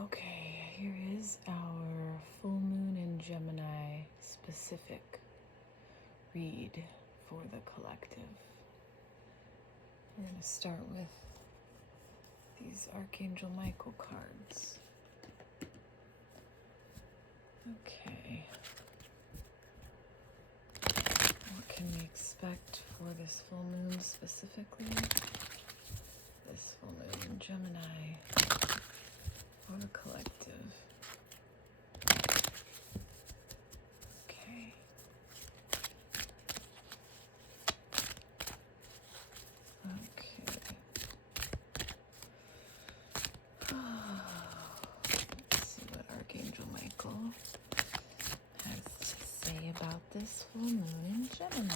Okay, here is our full moon in Gemini specific read for the collective. We're going to start with these Archangel Michael cards. Okay. What can we expect for this full moon specifically? This full moon in Gemini for the collective. Okay. Okay. Let's see what Archangel Michael has to say about this full moon in Gemini.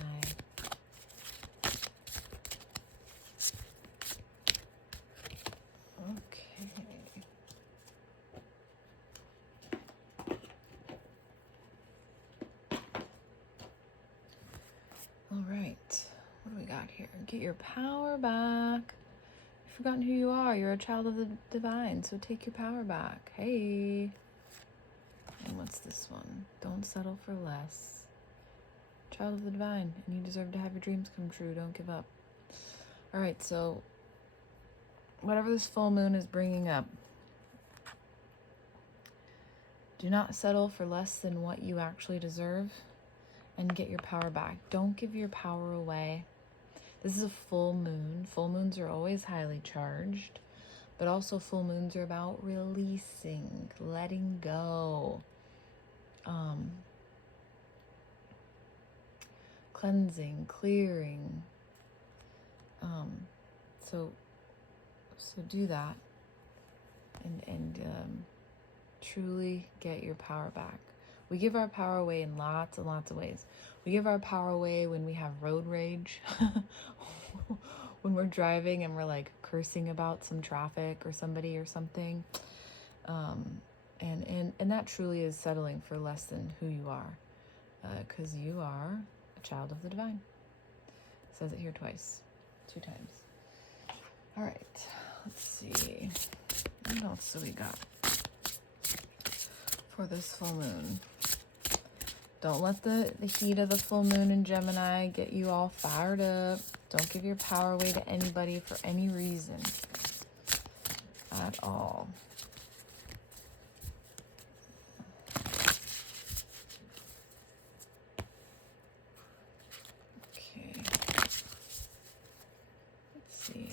Okay. All right. What do we got here? Get your power back. You've forgotten who you are. You're a child of the divine, so take your power back. Hey. And what's this one? Don't settle for less. Child of the divine, and you deserve to have your dreams come true. Don't give up. All right, so whatever this full moon is bringing up, do not settle for less than what you actually deserve, and get your power back. Don't give your power away. This is a full moon. Full moons are always highly charged, but also full moons are about releasing, letting go, cleansing, clearing. So do that and truly get your power back. We give our power away in lots and lots of ways. We give our power away when we have road rage, when we're driving and we're like cursing about some traffic or somebody or something. And that truly is settling for less than who you are, because you are a child of the divine. It says it here twice, 2 times. All right, let's see. What else do we got for this full moon? Don't let the heat of the full moon in Gemini get you all fired up. Don't give your power away to anybody for any reason at all. Okay. Let's see.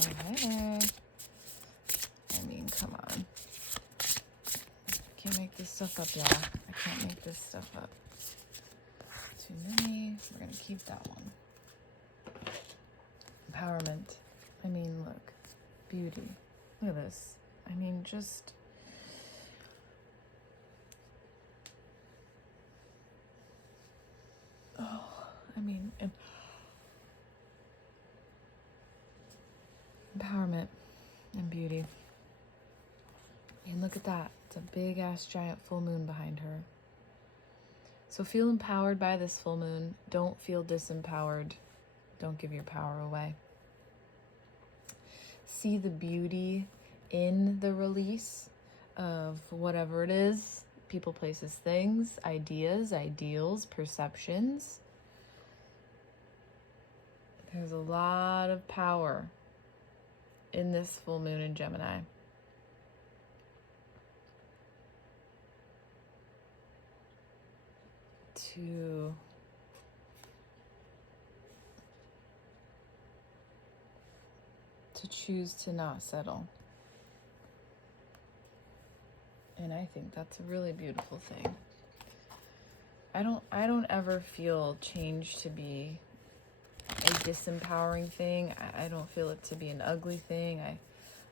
Okay. I mean, come on. Can't make this stuff up, y'all. I can't make this stuff up. Too many. We're gonna keep that one. Empowerment. I mean, look. Beauty. Look at this. I mean, just... Oh, I mean... Empowerment and beauty. And look at that. It's a big ass giant full moon behind her. So feel empowered by this full moon. Don't feel disempowered. Don't give your power away. See the beauty in the release of whatever it is. People, places, things, ideas, ideals, perceptions. There's a lot of power in this full moon in Gemini. To choose to not settle. And I think that's a really beautiful thing. I don't ever feel change to be a disempowering thing. I don't feel it to be an ugly thing.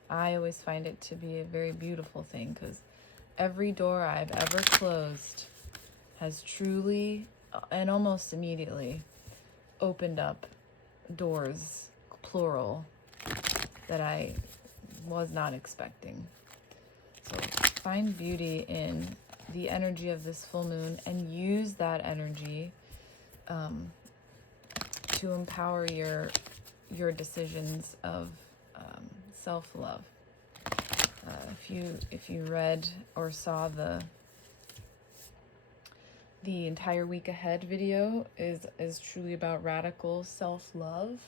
I always find it to be a very beautiful thing, because every door I've ever closed has truly and almost immediately opened up doors, plural, that I was not expecting. So find beauty in the energy of this full moon and use that energy to empower your decisions of self-love. If you read or saw the entire week ahead video is truly about radical self-love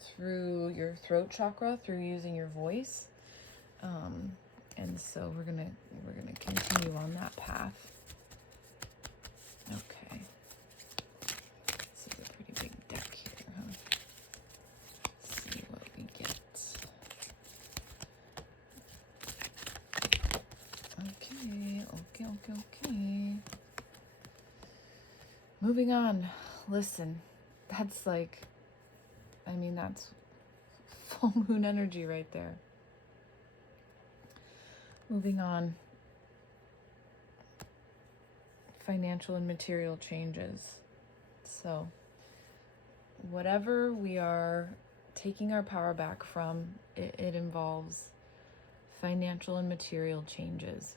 through your throat chakra, through using your voice. And so we're gonna continue on that path. Okay. This is a pretty big deck here, huh? Let's see what we get. Okay. Moving on. Listen, that's that's full moon energy right there. Moving on. Financial and material changes. So, whatever we are taking our power back from, it involves financial and material changes.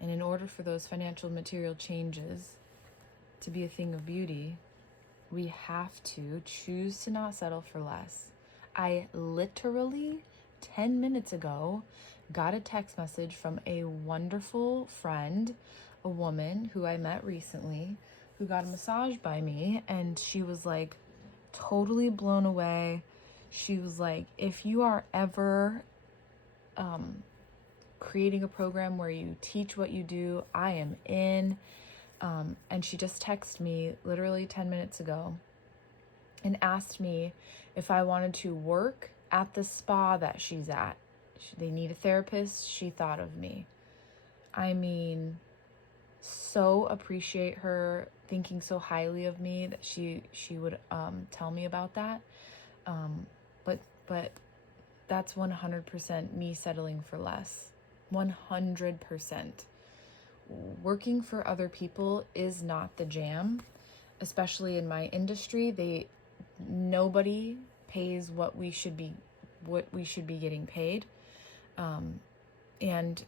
And in order for those financial and material changes to be a thing of beauty, we have to choose to not settle for less. I literally 10 minutes ago got a text message from a wonderful friend, a woman who I met recently, who got a massage by me, and she was like totally blown away. She was like, if you are ever creating a program where you teach what you do, I am in. And she just texted me literally 10 minutes ago and asked me if I wanted to work at the spa that she's at. They need a therapist. She thought of me. I mean, so appreciate her thinking so highly of me that she would tell me about that. But that's 100% me settling for less. 100%. Working for other people is not the jam, especially in my industry. Nobody pays what we should be getting paid. And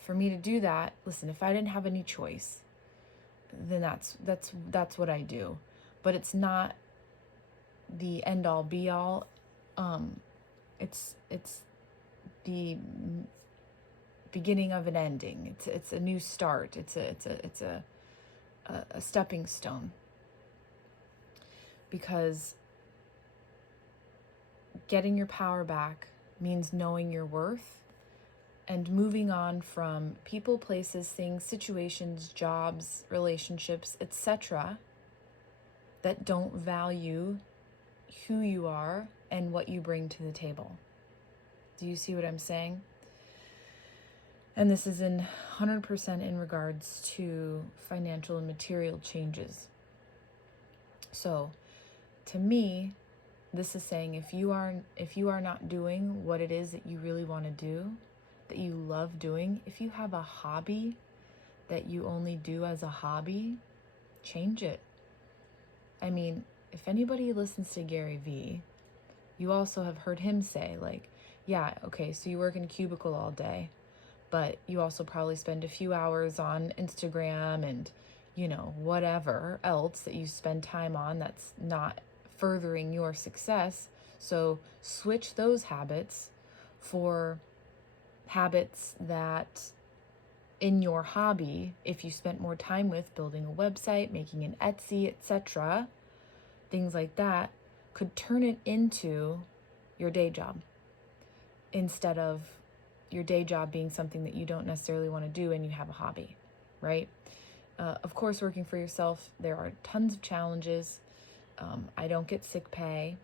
for me to do that, listen, if I didn't have any choice, then that's what I do. But it's not the end all be all. It's the beginning of an ending. It's a new start. It's a stepping stone. Because getting your power back means knowing your worth and moving on from people, places, things, situations, jobs, relationships, etc. that don't value who you are and what you bring to the table. Do you see what I'm saying? And this is 100% in regards to financial and material changes. So, to me, this is saying if you are not doing what it is that you really want to do, that you love doing, if you have a hobby that you only do as a hobby, change it. I mean, if anybody listens to Gary Vee, you also have heard him say, like, yeah, okay, so you work in a cubicle all day, but you also probably spend a few hours on Instagram and, whatever else that you spend time on that's not furthering your success. So switch those habits for habits that in your hobby, if you spent more time with building a website, making an Etsy, etc., things like that, could turn it into your day job instead of your day job being something that you don't necessarily want to do and you have a hobby, right? Of course, working for yourself, there are tons of challenges. I don't get sick pay.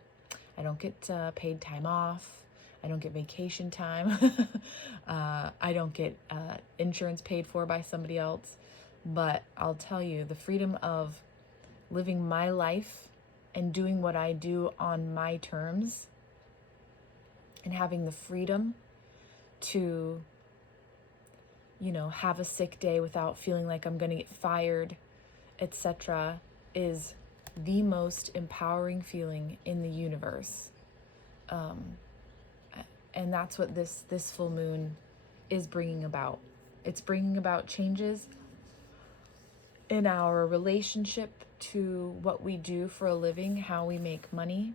I don't get paid time off. I don't get vacation time. I don't get insurance paid for by somebody else. But I'll tell you, the freedom of living my life and doing what I do on my terms and having the freedom to, have a sick day without feeling like I'm going to get fired, etc., is the most empowering feeling in the universe. And that's what this full moon is bringing about. It's bringing about changes in our relationship to what we do for a living, how we make money,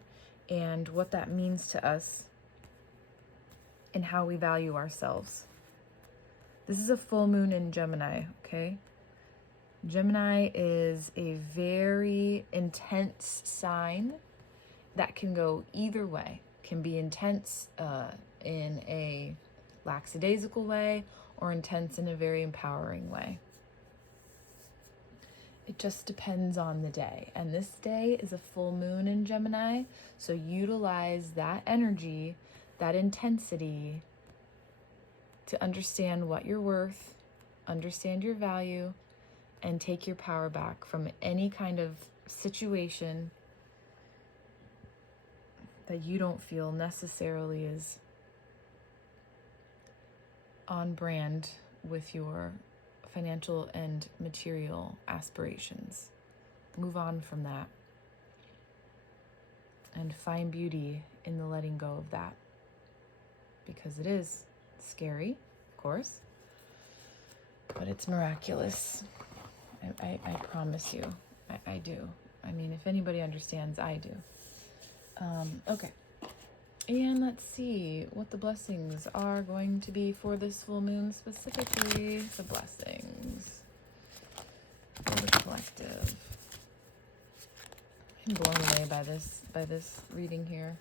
and what that means to us, and how we value ourselves. This is a full moon in Gemini, okay? Gemini is a very intense sign that can go either way. Can be intense in a lackadaisical way, or intense in a very empowering way. It just depends on the day. And this day is a full moon in Gemini, so utilize that energy, that intensity, to understand what you're worth, understand your value, and take your power back from any kind of situation that you don't feel necessarily is on brand with your financial and material aspirations. Move on from that and find beauty in the letting go of that, because it is scary, of course, but it's miraculous. I promise you. I do. I mean, if anybody understands, I do. Okay. And let's see what the blessings are going to be for this full moon, specifically the blessings for the collective. I'm blown away by this reading here.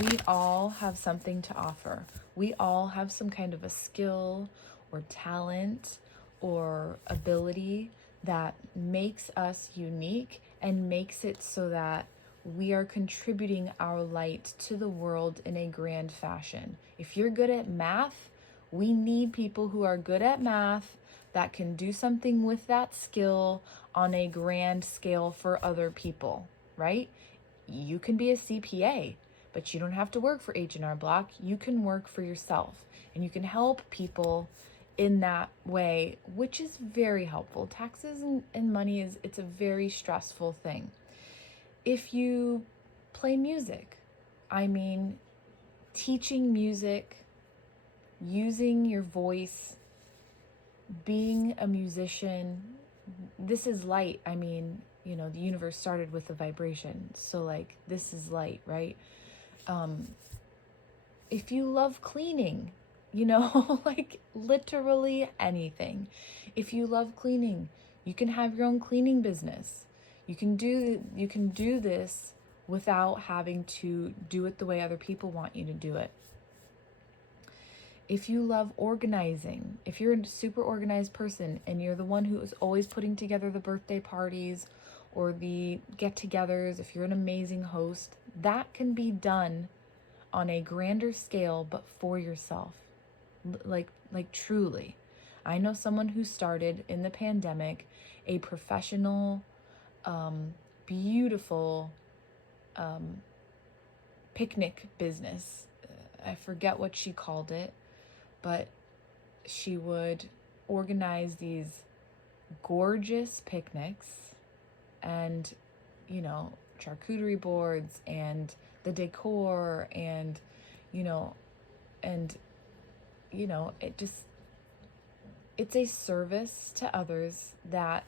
We all have something to offer. We all have some kind of a skill or talent or ability that makes us unique and makes it so that we are contributing our light to the world in a grand fashion. If you're good at math, we need people who are good at math that can do something with that skill on a grand scale for other people, right? You can be a CPA, but you don't have to work for H&R Block. You can work for yourself, and you can help people in that way, which is very helpful. Taxes and money it's a very stressful thing. If you play music, I mean, teaching music, using your voice, being a musician, this is light. I mean, you know, the universe started with a vibration. So like, this is light, right? If you love cleaning, you know, like literally anything. If you love cleaning, you can have your own cleaning business. You can do this without having to do it the way other people want you to do it. If you love organizing, if you're a super organized person and you're the one who is always putting together the birthday parties or the get-togethers, if you're an amazing host, that can be done on a grander scale, but for yourself. Like truly. I know someone who started in the pandemic a professional, beautiful picnic business. I forget what she called it, but she would organize these gorgeous picnics and, you know, charcuterie boards and the decor and, it's a service to others that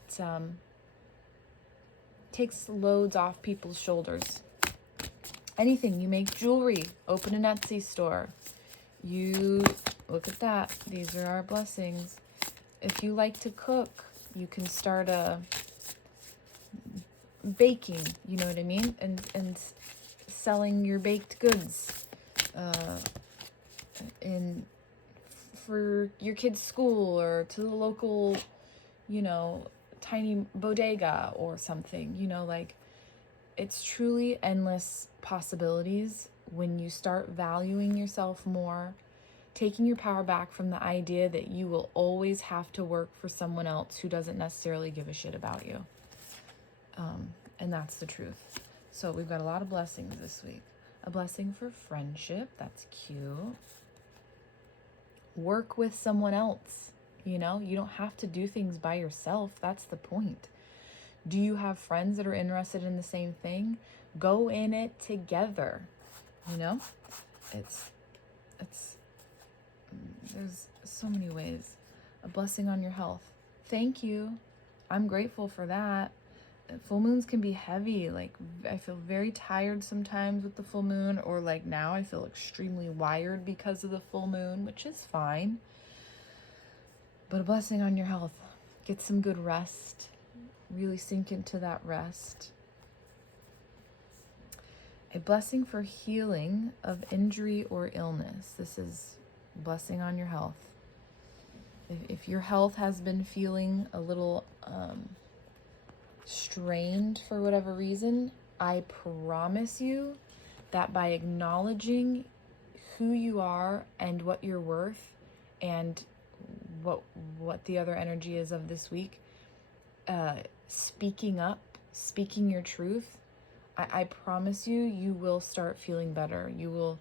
takes loads off people's shoulders. Anything, you make jewelry, open an Etsy store. You look at that. These are our blessings. If you like to cook, you can start a baking, you know what I mean? And selling your baked goods for your kids' school or to the local, tiny bodega or something, like it's truly endless possibilities when you start valuing yourself more, taking your power back from the idea that you will always have to work for someone else who doesn't necessarily give a shit about you. And that's the truth. So we've got a lot of blessings this week. A blessing for friendship. That's cute. Work with someone else. You don't have to do things by yourself. That's the point. Do you have friends that are interested in the same thing? Go in it together. It's there's so many ways. A blessing on your health. Thank you. I'm grateful for that. full moons can be heavy. Like, I feel very tired sometimes with the full moon, or like now I feel extremely wired because of the full moon, which is fine. But a blessing on your health. Get some good rest. Really sink into that rest. A blessing for healing of injury or illness. This is a blessing on your health. If your health has been feeling a little strained for whatever reason, I promise you that by acknowledging who you are and what you're worth and what the other energy is of this week, speaking up, speaking your truth, I promise you, you will start feeling better. You will,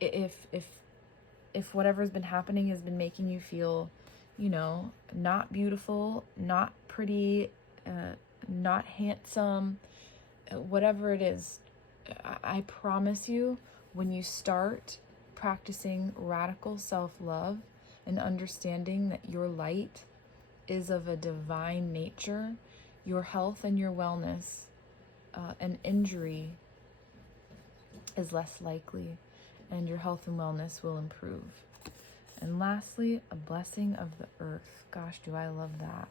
if whatever's been happening has been making you feel, not beautiful, not pretty, not handsome, whatever it is, I promise you, when you start practicing radical self-love and understanding that your light is of a divine nature, your health and your wellness, an injury is less likely, and your health and wellness will improve. And lastly, a blessing of the earth. Gosh, do I love that.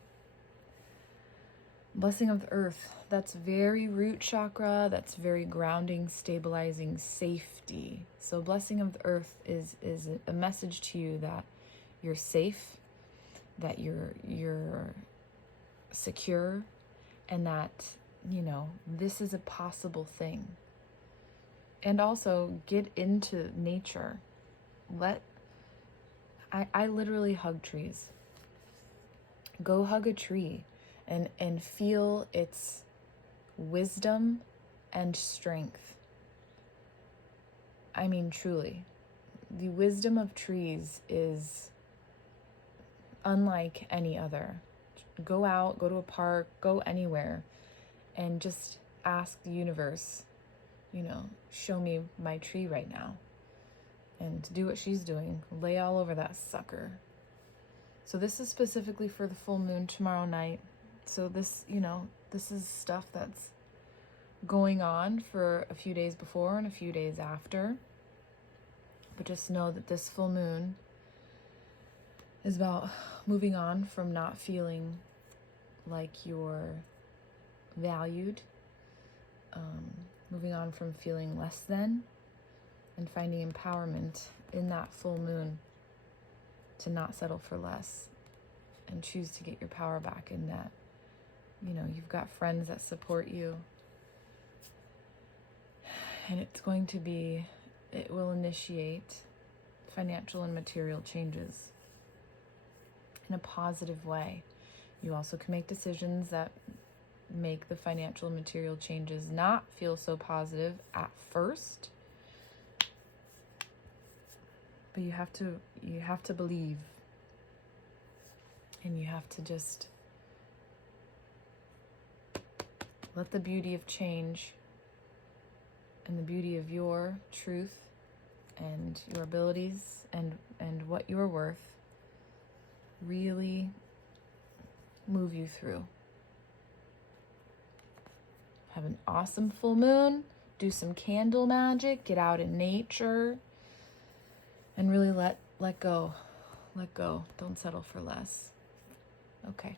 Blessing of the earth. That's very root chakra. That's very grounding, stabilizing, safety. So blessing of the earth is a message to you that you're safe, that you're secure, and that, this is a possible thing. And also get into nature. I literally hug trees. Go hug a tree and feel its wisdom and strength. I mean, truly, the wisdom of trees is unlike any other. Go out, go to a park, go anywhere, and just ask the universe, show me my tree right now. And do what she's doing. Lay all over that sucker. So this is specifically for the full moon tomorrow night. So this, this is stuff that's going on for a few days before and a few days after. But just know that this full moon is about moving on from not feeling like you're valued, moving on from feeling less than, and finding empowerment in that full moon to not settle for less and choose to get your power back in that. You've got friends that support you, and it will initiate financial and material changes in a positive way. You also can make decisions that make the financial and material changes not feel so positive at first. But you have to believe, and you have to just let the beauty of change and the beauty of your truth and your abilities and what you're worth really move you through. Have an awesome full moon. Do some candle magic. Get out in nature. And really let go. Let go. Don't settle for less. Okay.